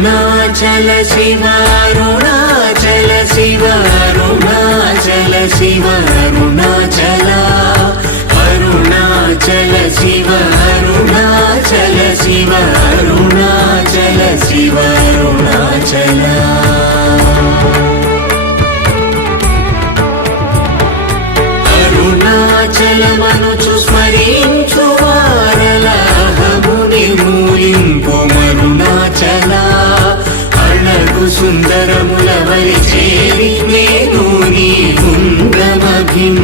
అరుణాచల శివ అరుణాచల శివ అరుణాచల శివ అరుణాచల అరుణాచల శివ అరుణాచల శివ అరుణాచల శివ అరుణాచల అరుణాచలమనుచు స్మరించు వారలహము నిర్మూలింపు మరుణాచల అళగు సుందరముల వలి చేరి నేను నీ గుండమభిం